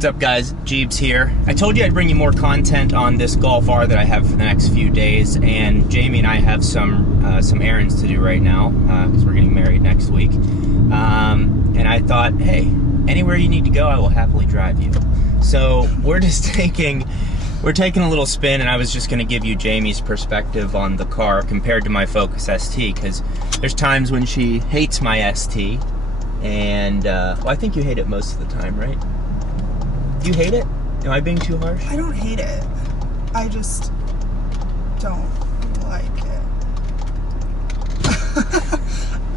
What's up, guys? Jeebs here. I told you I'd bring you more content on this Golf R that I have for the next few days, and Jamie and I have some errands to do right now because we're getting married next week. And I thought, hey, anywhere you need to go, I will happily drive you. So we're taking a little spin, and I was just going to give you Jamie's perspective on the car compared to my Focus ST, because there's times when she hates my ST, and well, I think you hate it most of the time, right? Do you hate it? Am I being too harsh? I don't hate it. I just don't like it.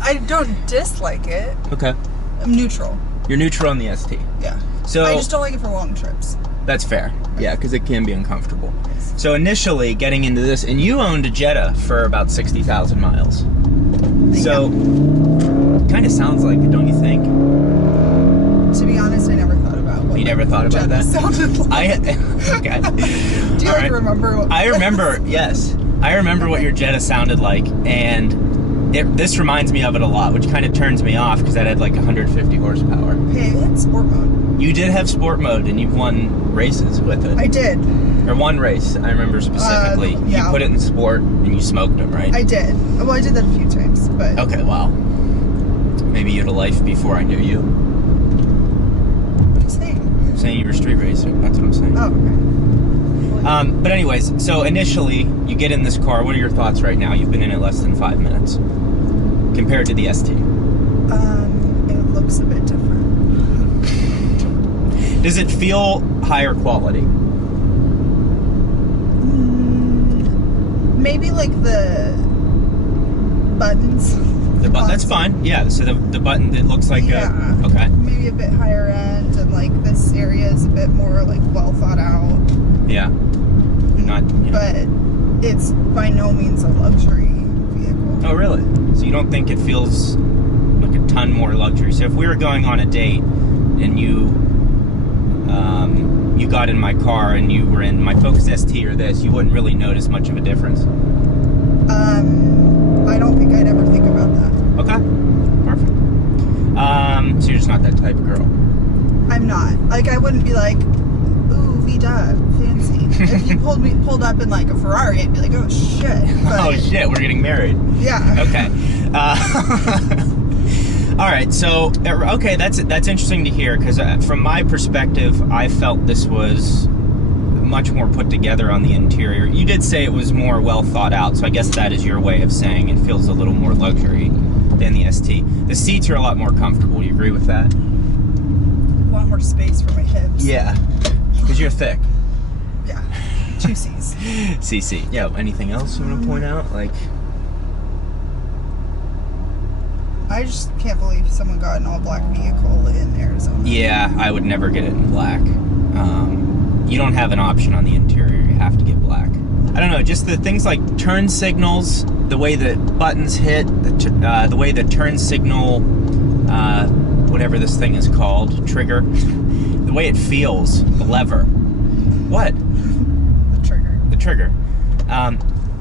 I don't dislike it. Okay. I'm neutral. You're neutral on the ST. Yeah. So I just don't like it for long trips. That's fair. Yeah, because it can be uncomfortable. Yes. So initially, getting into this, and you owned a Jetta for about 60,000 miles. So, kind of sounds like it, don't you think? To be honest, I never thought about what you never thought about that? Sounded like. Okay. Do you remember what I remember, yes. I remember what your Jetta sounded like, and this reminds me of it a lot, which kind of turns me off because that had like 150 horsepower. Hey, it had sport mode. You did have sport mode, and you've won races with it. I did. Or one race, I remember specifically. Yeah. You put it in sport, and you smoked them, right? I did. Well, I did that a few times, but... Okay, wow. Maybe you had a life before I knew you. What are you saying? I'm saying you were a street racer. That's what I'm saying. Oh, okay. But anyways, so initially, you get in this car. What are your thoughts right now? You've been in it less than 5 minutes. Compared to the ST. It looks a bit different. Does it feel higher quality? Maybe like the buttons. That's fine. Yeah, so the button, it looks like okay. Maybe a bit higher end, and like this area is a bit more like well thought out. Yeah. But it's by no means a luxury vehicle. Oh, really? So you don't think it feels like a ton more luxury? So if we were going on a date and you got in my car and you were in my Focus ST or this, you wouldn't really notice much of a difference? I don't think I'd ever think about that. Okay. Perfect. So you're just not that type of girl? I'm not. Like, I wouldn't be like, ooh, V-dub, fancy. If you pulled up in like a Ferrari, I'd be like, oh shit. But, oh shit, we're getting married. Yeah. Okay. All right, so okay, that's interesting to hear, because from my perspective, I felt this was much more put together on the interior. You did say it was more well thought out, so I guess that is your way of saying it feels a little more luxury than the ST. The seats are a lot more comfortable. Do you agree with that? A lot more space for my hips. Yeah, because you're thick. Yeah, 2 C's. CC. Yeah. Anything else you want to point out? Like, I just can't believe someone got an all-black vehicle in Arizona. Yeah, I would never get it in black. You don't have an option on the interior. You have to get black. I don't know, just the things like turn signals, the way that buttons hit, the way the turn signal, whatever this thing is called, trigger, the way it feels, the lever. What? The trigger. The trigger.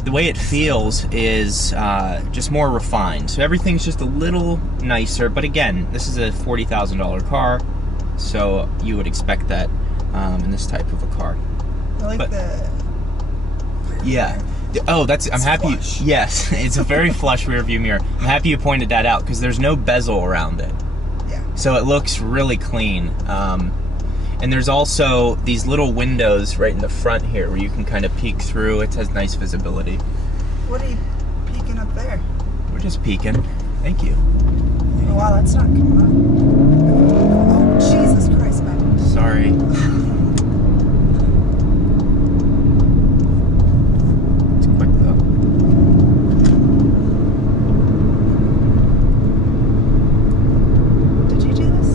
The way it feels is just more refined. So everything's just a little nicer. But again, this is a $40,000 car, so you would expect that in this type of a car. I like the... Yeah. Oh, I'm happy. Flush. Yes, it's a very flush rear view mirror. I'm happy you pointed that out, because there's no bezel around it. Yeah. So it looks really clean. And there's also these little windows right in the front here where you can kind of peek through. It has nice visibility. What are you peeking up there? We're just peeking. Thank you. Oh, wow, that's not coming up. Oh, Jesus Christ, man. Sorry. It's quick though. Did you do this?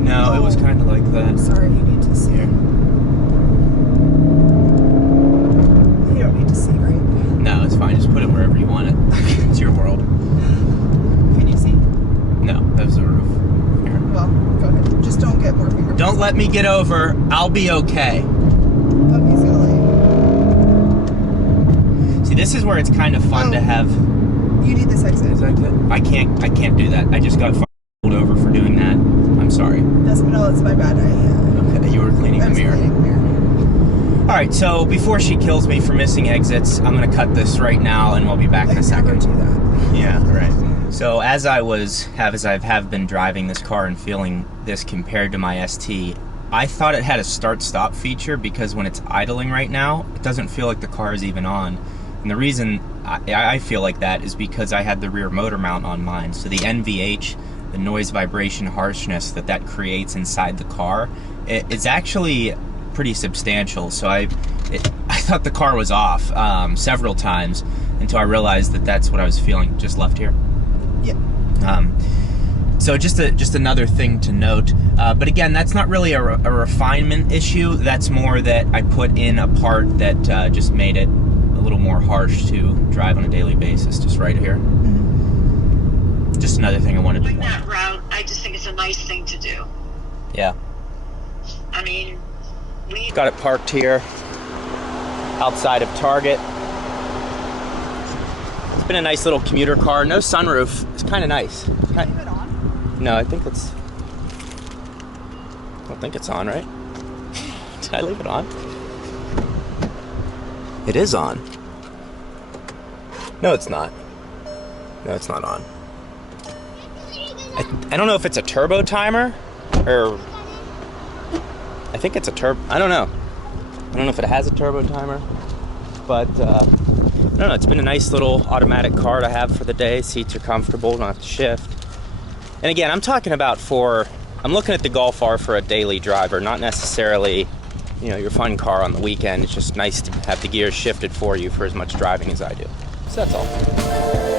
No, it was kind of like that. Sorry, you need to see. Here. You don't need to see, right? No, it's fine. Just put it wherever you want it. It's your world. Can you see? No, that was the roof. Here. Well, go ahead. Just don't get more fingerprints. Don't let me get over. I'll be okay. Okay, See, this is where it's kind of fun to have. You need this exit. Is that good? I can't do that. I just got pulled over for doing that. I'm sorry. No, it's my bad. Okay, you were cleaning right, so before she kills me for missing exits, I'm gonna cut this right now, and we'll be back in a second. Do that. Yeah, right. So as I have been driving this car and feeling this compared to my ST, I thought it had a start-stop feature because when it's idling right now, it doesn't feel like the car is even on. And the reason I feel like that is because I had the rear motor mount on mine. So the NVH, the noise, vibration, harshness that creates inside the car, it's actually pretty substantial. So I thought the car was off several times until I realized that that's what I was feeling. Just left here. Yeah. So just another thing to note. But again, that's not really a refinement issue. That's more that I put in a part that just made it a little more harsh to drive on a daily basis. Just right here. Mm-hmm. Just another thing I wanted to Doing point that out. route, I just think it's a nice thing to do. Yeah. I mean, we Got it parked here outside of Target. It's been a nice little commuter car. No sunroof. It's kind of nice. Leave it on? No, I don't think it's on, right? Did I leave it on? It is on. No, it's not. No, it's not on. I don't know if it's a turbo timer or I think it's a turbo. I don't know. I don't know if it has a turbo timer, but I don't know. It's been a nice little automatic car to have for the day. Seats are comfortable, don't have to shift. And again, I'm talking about I'm looking at the Golf R for a daily driver, not necessarily, your fun car on the weekend. It's just nice to have the gears shifted for you for as much driving as I do. So that's all.